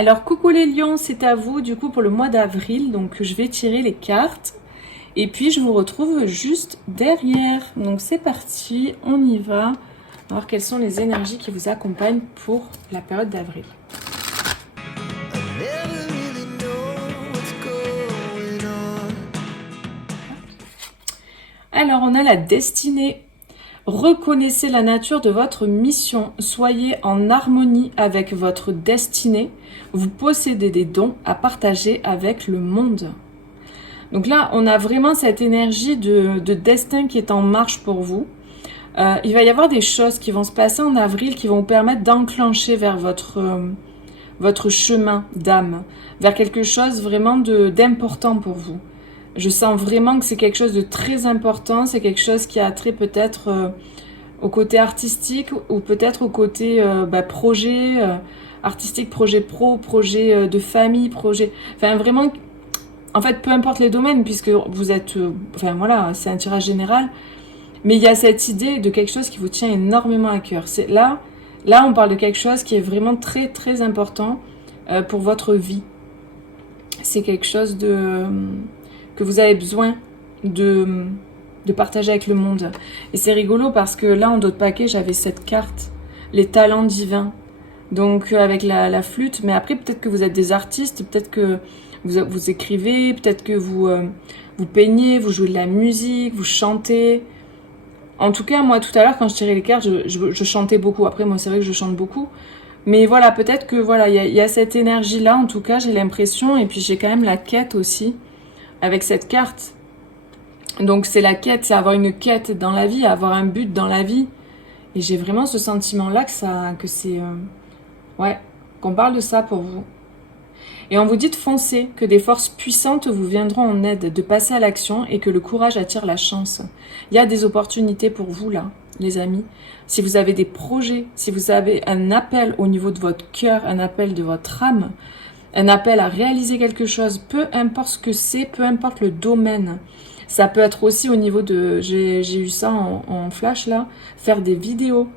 Alors, coucou les lions, c'est à vous du coup pour le mois d'avril. Donc, je vais tirer les cartes et puis je vous retrouve juste derrière. Donc, c'est parti, on y va. On va voir quelles sont les énergies qui vous accompagnent pour la période d'avril. Alors, on a la destinée. Reconnaissez la nature de votre mission. Soyez en harmonie avec votre destinée. Vous possédez des dons à partager avec le monde. Donc là, on a vraiment cette énergie de destin qui est en marche pour vous. Il va y avoir des choses qui vont se passer en avril qui vont vous permettre d'enclencher vers votre chemin d'âme, vers quelque chose vraiment d'important pour vous. Je sens vraiment que c'est quelque chose de très important, c'est quelque chose qui a trait peut-être au côté artistique ou peut-être au côté projet artistique, projet pro, projet de famille, projet... Enfin vraiment, en fait, peu importe les domaines puisque vous êtes... enfin voilà, c'est un tirage général. Mais il y a cette idée de quelque chose qui vous tient énormément à cœur. C'est là, on parle de quelque chose qui est vraiment très très important pour votre vie. C'est quelque chose que vous avez besoin de partager avec le monde. Et c'est rigolo parce que là, en dos de paquet, j'avais cette carte, les talents divins. Donc avec la flûte, mais après peut-être que vous êtes des artistes, peut-être que vous écrivez, peut-être que vous peignez, vous jouez de la musique, vous chantez. En tout cas, moi tout à l'heure, quand je tirais les cartes, je chantais beaucoup. Après, moi c'est vrai que je chante beaucoup. Mais voilà, peut-être que voilà, il y a cette énergie-là, en tout cas, j'ai l'impression. Et puis j'ai quand même la quête aussi, avec cette carte. Donc c'est la quête, c'est avoir une quête dans la vie, avoir un but dans la vie. Et j'ai vraiment ce sentiment-là que c'est... ouais, qu'on parle de ça pour vous. Et on vous dit de foncer, que des forces puissantes vous viendront en aide, de passer à l'action et que le courage attire la chance. Il y a des opportunités pour vous là, les amis. Si vous avez des projets, si vous avez un appel au niveau de votre cœur, un appel de votre âme, un appel à réaliser quelque chose, peu importe ce que c'est, peu importe le domaine. Ça peut être aussi au niveau de... J'ai eu ça en flash là, faire des vidéos.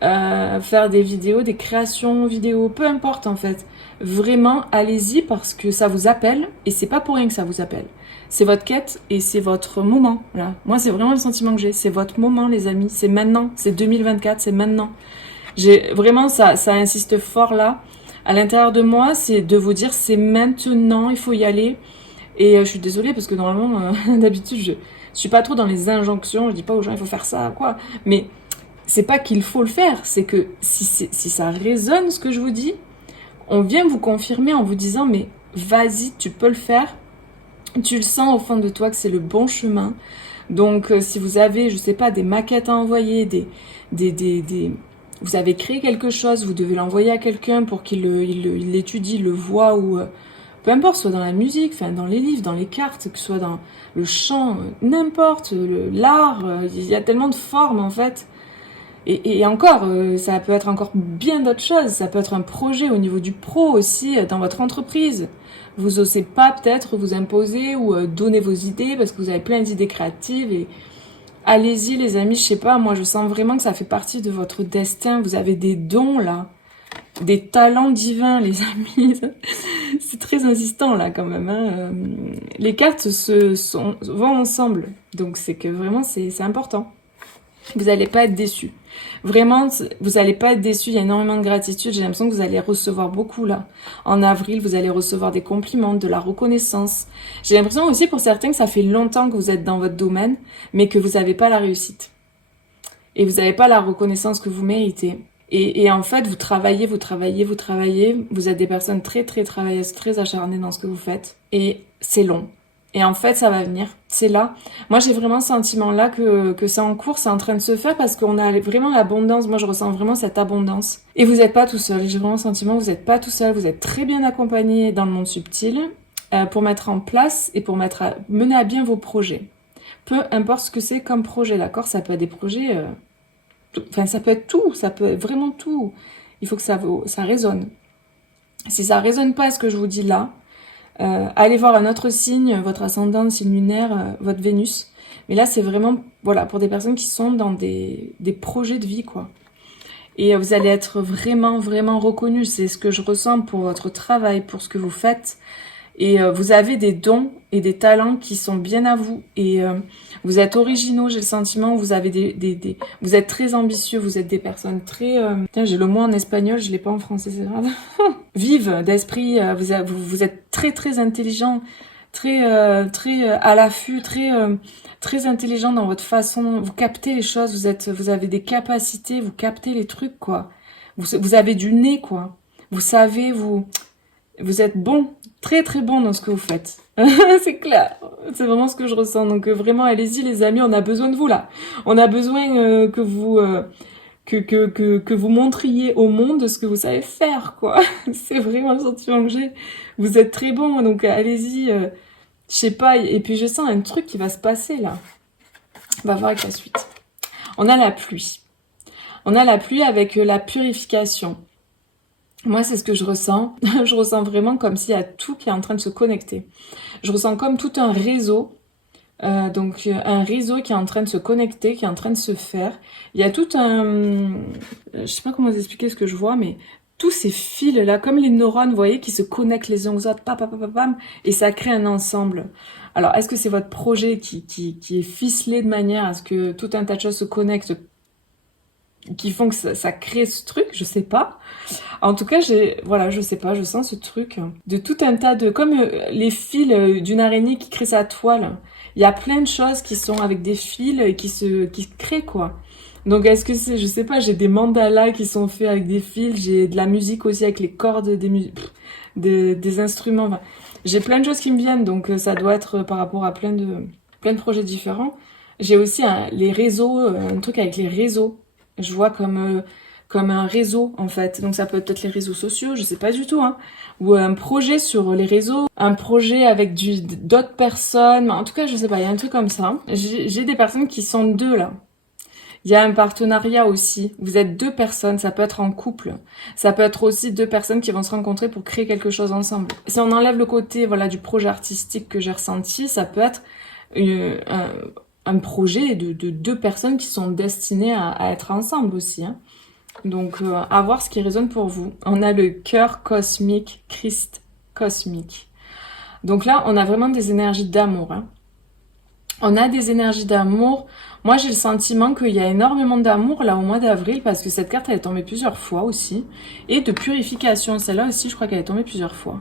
Des créations vidéo, peu importe en fait. Vraiment, allez-y parce que ça vous appelle et c'est pas pour rien que ça vous appelle. C'est votre quête et c'est votre moment. Là. Moi, c'est vraiment le sentiment que j'ai. C'est votre moment, les amis. C'est maintenant. C'est 2024. C'est maintenant. J'ai vraiment ça insiste fort là. À l'intérieur de moi, c'est de vous dire c'est maintenant. Il faut y aller. Et je suis désolée parce que normalement, d'habitude, je suis pas trop dans les injonctions. Je dis pas aux gens il faut faire ça, quoi. Mais c'est pas qu'il faut le faire, c'est que si ça résonne ce que je vous dis, on vient vous confirmer en vous disant mais vas-y, tu peux le faire, tu le sens au fond de toi que c'est le bon chemin. Donc si vous avez, je sais pas, des maquettes à envoyer, vous avez créé quelque chose, vous devez l'envoyer à quelqu'un pour qu'il l'étudie, le voit ou peu importe, soit dans la musique, enfin dans les livres, dans les cartes, que ce soit dans le chant, n'importe, l'art, il y a tellement de formes en fait. Et encore, ça peut être encore bien d'autres choses. Ça peut être un projet au niveau du pro aussi, dans votre entreprise. Vous osez pas peut-être vous imposer ou donner vos idées parce que vous avez plein d'idées créatives. Et allez-y les amis, je sais pas, moi je sens vraiment que ça fait partie de votre destin. Vous avez des dons là, des talents divins les amis. C'est très insistant là quand même. Hein. Les cartes vont ensemble. Donc c'est que vraiment c'est important. Vous n'allez pas être déçus. Vraiment, vous n'allez pas être déçus. Il y a énormément de gratitude. J'ai l'impression que vous allez recevoir beaucoup là. En avril, vous allez recevoir des compliments, de la reconnaissance. J'ai l'impression aussi pour certains que ça fait longtemps que vous êtes dans votre domaine, mais que vous n'avez pas la réussite. Et vous n'avez pas la reconnaissance que vous méritez. Et en fait, vous travaillez. Vous êtes des personnes très très travailleuses, très acharnées dans ce que vous faites. Et c'est long. Et en fait, ça va venir. C'est là. Moi, j'ai vraiment ce sentiment-là que c'est en cours, c'est en train de se faire parce qu'on a vraiment l'abondance. Moi, je ressens vraiment cette abondance. Et vous n'êtes pas tout seul. J'ai vraiment le sentiment que vous n'êtes pas tout seul. Vous êtes très bien accompagné dans le monde subtil pour mettre en place et pour mener à bien vos projets. Peu importe ce que c'est comme projet, d'accord? Ça peut être des projets... Enfin, ça peut être tout. Ça peut être vraiment tout. Il faut que ça résonne. Si ça résonne pas ce que je vous dis là, allez voir un autre signe, votre ascendant, signe lunaire, votre Vénus. Mais là, c'est vraiment, voilà, pour des personnes qui sont dans des projets de vie, quoi. Et vous allez être vraiment, vraiment reconnu. C'est ce que je ressens pour votre travail, pour ce que vous faites. Et vous avez des dons et des talents qui sont bien à vous. Et vous êtes originaux, j'ai le sentiment. Vous avez vous êtes très ambitieux. Vous êtes des personnes très... Tiens, j'ai le mot en espagnol, je l'ai pas en français, c'est grave. Vive d'esprit. Vous êtes très, très intelligent. Très à l'affût, très intelligent dans votre façon. Vous captez les choses. Vous avez des capacités. Vous captez les trucs, quoi. Vous avez du nez, quoi. Vous savez, vous êtes bon, très très bon dans ce que vous faites. C'est clair, c'est vraiment ce que je ressens. Donc vraiment, allez-y les amis, on a besoin de vous là. On a besoin que vous que vous montriez au monde ce que vous savez faire, quoi. C'est vraiment le sentiment que j'ai. Vous êtes très bon, donc allez-y. Je sais pas, et puis je sens un truc qui va se passer là. On va voir avec la suite. On a la pluie. On a la pluie avec la purification. Moi, c'est ce que je ressens. Je ressens vraiment comme s'il y a tout qui est en train de se connecter. Je ressens comme tout un réseau. Donc, un réseau qui est en train de se connecter, qui est en train de se faire. Il y a tout un... Je sais pas comment vous expliquer ce que je vois, mais tous ces fils-là, comme les neurones, vous voyez, qui se connectent les uns aux autres, pam, pam, pam, pam, et ça crée un ensemble. Alors, est-ce que c'est votre projet qui est ficelé de manière à ce que tout un tas de choses se connectent, qui font que ça crée ce truc? Je sais pas. En tout cas, voilà, je sais pas, je sens ce truc de tout un tas de... Comme les fils d'une araignée qui crée sa toile. Il y a plein de choses qui sont avec des fils et qui se créent, quoi. Donc, est-ce que c'est... Je sais pas, j'ai des mandalas qui sont faits avec des fils. J'ai de la musique aussi avec les cordes des instruments. Enfin, j'ai plein de choses qui me viennent. Donc, ça doit être par rapport à plein de projets différents. J'ai aussi les réseaux, un truc avec les réseaux. Je vois comme un réseau, en fait. Donc, ça peut être les réseaux sociaux, je sais pas du tout, hein. Ou un projet sur les réseaux, un projet avec d'autres personnes. En tout cas, je sais pas, il y a un truc comme ça. J'ai des personnes qui sont deux, là. Il y a un partenariat aussi. Vous êtes deux personnes, ça peut être en couple. Ça peut être aussi deux personnes qui vont se rencontrer pour créer quelque chose ensemble. Si on enlève le côté, voilà, du projet artistique que j'ai ressenti, ça peut être un projet de deux personnes qui sont destinées à être ensemble aussi, hein. Donc, à voir ce qui résonne pour vous. On a le cœur cosmique, Christ cosmique. Donc là, on a vraiment des énergies d'amour, hein. On a des énergies d'amour. Moi, j'ai le sentiment qu'il y a énormément d'amour là au mois d'avril parce que cette carte, elle est tombée plusieurs fois aussi. Et de purification. Celle-là aussi, je crois qu'elle est tombée plusieurs fois.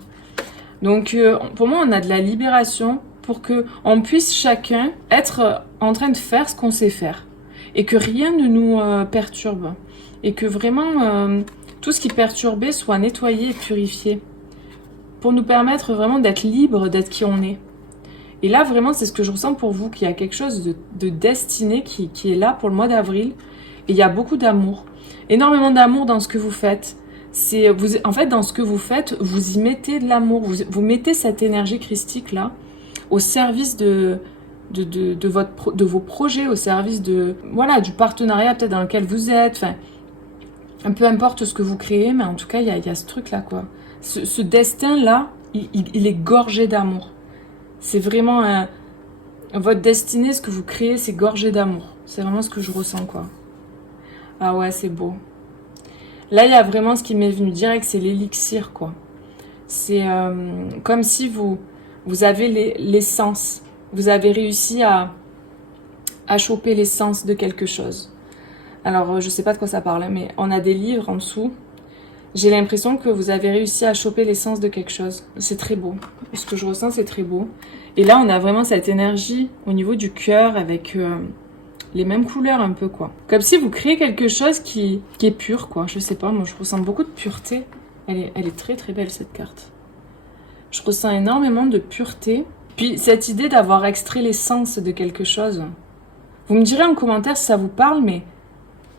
Donc, pour moi, on a de la libération pour que on puisse chacun être en train de faire ce qu'on sait faire. Et que rien ne nous perturbe. Et que vraiment, tout ce qui perturbait soit nettoyé et purifié. Pour nous permettre vraiment d'être libres, d'être qui on est. Et là, vraiment, c'est ce que je ressens pour vous, qu'il y a quelque chose de destiné qui est là pour le mois d'avril. Et il y a beaucoup d'amour. Énormément d'amour dans ce que vous faites. En fait, dans ce que vous faites, vous y mettez de l'amour. Vous mettez cette énergie christique-là au service de vos projets, au service voilà, du partenariat peut-être dans lequel vous êtes. Enfin, peu importe ce que vous créez, mais en tout cas, il y a ce truc-là, quoi. Ce destin-là, il est gorgé d'amour. C'est vraiment votre destinée, ce que vous créez, c'est gorgé d'amour. C'est vraiment ce que je ressens, quoi. Ah ouais, c'est beau. Là, il y a vraiment ce qui m'est venu direct, c'est l'élixir, quoi. C'est comme si vous avez l'essence. Vous avez réussi à choper l'essence de quelque chose. Alors, je sais pas de quoi ça parle, mais on a des livres en dessous. J'ai l'impression que vous avez réussi à choper l'essence de quelque chose. C'est très beau. Ce que je ressens, c'est très beau. Et là, on a vraiment cette énergie au niveau du cœur avec les mêmes couleurs un peu, quoi. Comme si vous créez quelque chose qui est pur, quoi. Je sais pas, moi, je ressens beaucoup de pureté. Elle est très, très belle, cette carte. Je ressens énormément de pureté. Puis, cette idée d'avoir extrait l'essence de quelque chose. Vous me direz en commentaire si ça vous parle, mais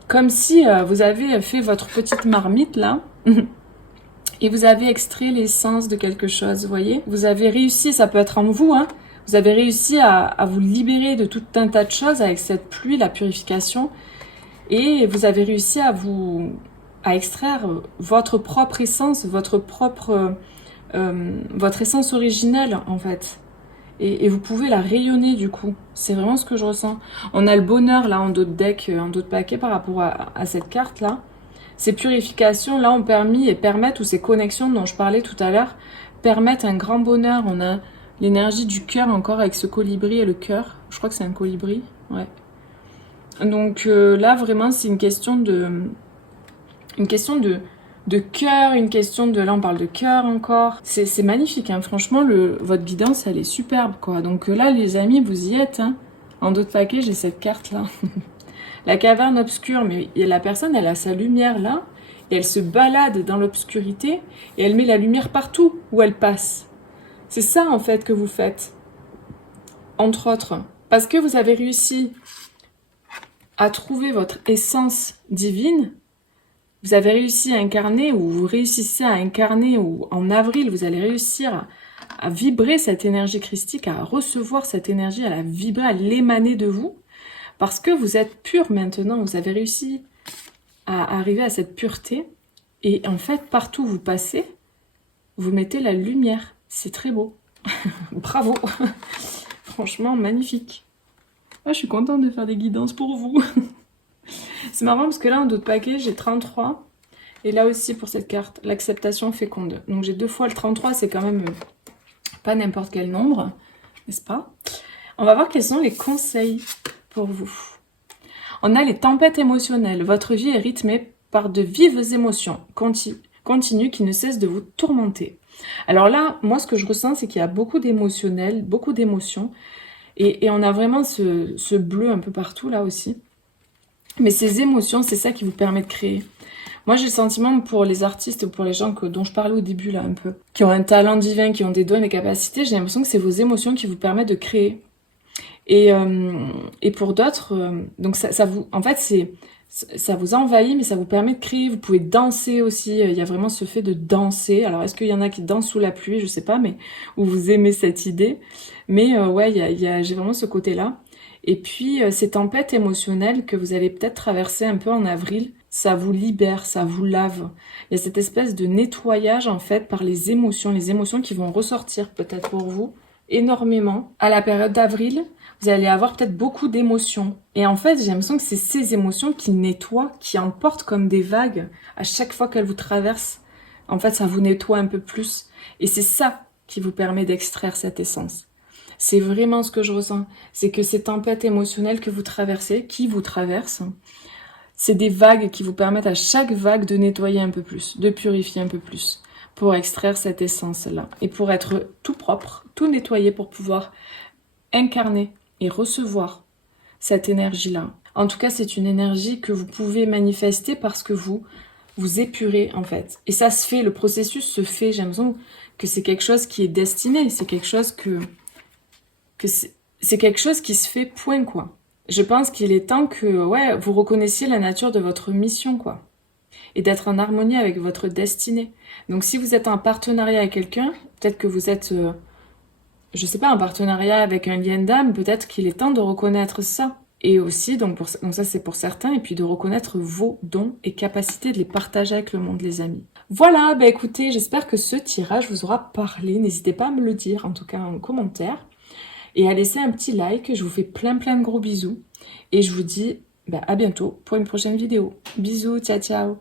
comme si vous avez fait votre petite marmite, là, et vous avez extrait l'essence de quelque chose, vous voyez? Vous avez réussi, ça peut être en vous, hein, vous avez réussi à vous libérer de tout un tas de choses avec cette pluie, la purification, et vous avez réussi à extraire votre propre essence, votre essence originelle, en fait. Et vous pouvez la rayonner du coup. C'est vraiment ce que je ressens. On a le bonheur là en dos de deck, en dos de paquet par rapport à cette carte là. Ces purifications là ont permis et permettent, ou ces connexions dont je parlais tout à l'heure, permettent un grand bonheur. On a l'énergie du cœur encore avec ce colibri et le cœur. Je crois que c'est un colibri, ouais. Donc là vraiment c'est une question de cœur, une question de... Là, on parle de cœur encore. C'est magnifique, hein. Franchement, votre guidance, elle est superbe, quoi. Donc là, les amis, vous y êtes, hein. En d'autres paquets, j'ai cette carte-là. La caverne obscure, mais la personne, elle a sa lumière là, et elle se balade dans l'obscurité, et elle met la lumière partout où elle passe. C'est ça, en fait, que vous faites. Entre autres. Parce que vous avez réussi à trouver votre essence divine, vous avez réussi à incarner, ou vous réussissez à incarner, ou en avril, vous allez réussir à vibrer cette énergie christique, à recevoir cette énergie, à la vibrer, à l'émaner de vous, parce que vous êtes pur maintenant, vous avez réussi à arriver à cette pureté, et en fait, partout où vous passez, vous mettez la lumière. C'est très beau. Bravo. Franchement, magnifique. Ah, je suis contente de faire des guidances pour vous. C'est marrant parce que là, en d'autres paquets, j'ai 33. Et là aussi, pour cette carte, l'acceptation féconde. Donc j'ai 2 fois le 33, c'est quand même pas n'importe quel nombre, n'est-ce pas? On va voir quels sont les conseils pour vous. On a les tempêtes émotionnelles. Votre vie est rythmée par de vives émotions continues qui ne cessent de vous tourmenter. Alors là, moi, ce que je ressens, c'est qu'il y a beaucoup d'émotionnel, beaucoup d'émotions. Et on a vraiment ce bleu un peu partout, là aussi. Mais ces émotions, c'est ça qui vous permet de créer. Moi, j'ai le sentiment pour les artistes ou pour les gens dont je parlais au début, là, un peu, qui ont un talent divin, qui ont des dons et des capacités, j'ai l'impression que c'est vos émotions qui vous permettent de créer. Et pour d'autres, donc ça vous, en fait, ça vous envahit, mais ça vous permet de créer. Vous pouvez danser aussi. Il y a vraiment ce fait de danser. Alors, est-ce qu'il y en a qui dansent sous la pluie? Je sais pas, mais ou vous aimez cette idée. Mais ouais, j'ai vraiment ce côté-là. Et puis, ces tempêtes émotionnelles que vous allez peut-être traverser un peu en avril, ça vous libère, ça vous lave. Il y a cette espèce de nettoyage, en fait, par les émotions qui vont ressortir peut-être pour vous énormément. À la période d'avril, vous allez avoir peut-être beaucoup d'émotions. Et en fait, j'ai l'impression que c'est ces émotions qui nettoient, qui emportent comme des vagues à chaque fois qu'elles vous traversent. En fait, ça vous nettoie un peu plus. Et c'est ça qui vous permet d'extraire cette essence. C'est vraiment ce que je ressens. C'est que ces tempêtes émotionnelles que vous traversez, qui vous traversent, c'est des vagues qui vous permettent à chaque vague de nettoyer un peu plus, de purifier un peu plus, pour extraire cette essence-là. Et pour être tout propre, tout nettoyé, pour pouvoir incarner et recevoir cette énergie-là. En tout cas, c'est une énergie que vous pouvez manifester parce que vous épurez, en fait. Et ça se fait, le processus se fait. J'ai l'impression que c'est quelque chose qui est destiné, c'est quelque chose c'est quelque chose qui se fait, point, quoi. Je pense qu'il est temps que, ouais, vous reconnaissiez la nature de votre mission, quoi. Et d'être en harmonie avec votre destinée. Donc si vous êtes en partenariat avec quelqu'un, peut-être que vous êtes, je sais pas, en partenariat avec un lien d'âme, peut-être qu'il est temps de reconnaître ça. Et aussi, donc ça c'est pour certains, et puis de reconnaître vos dons et capacités, de les partager avec le monde, les amis. Voilà, bah écoutez, j'espère que ce tirage vous aura parlé. N'hésitez pas à me le dire, en tout cas en commentaire. Et à laisser un petit like. Je vous fais plein de gros bisous. Et je vous dis à bientôt pour une prochaine vidéo. Bisous, ciao ciao.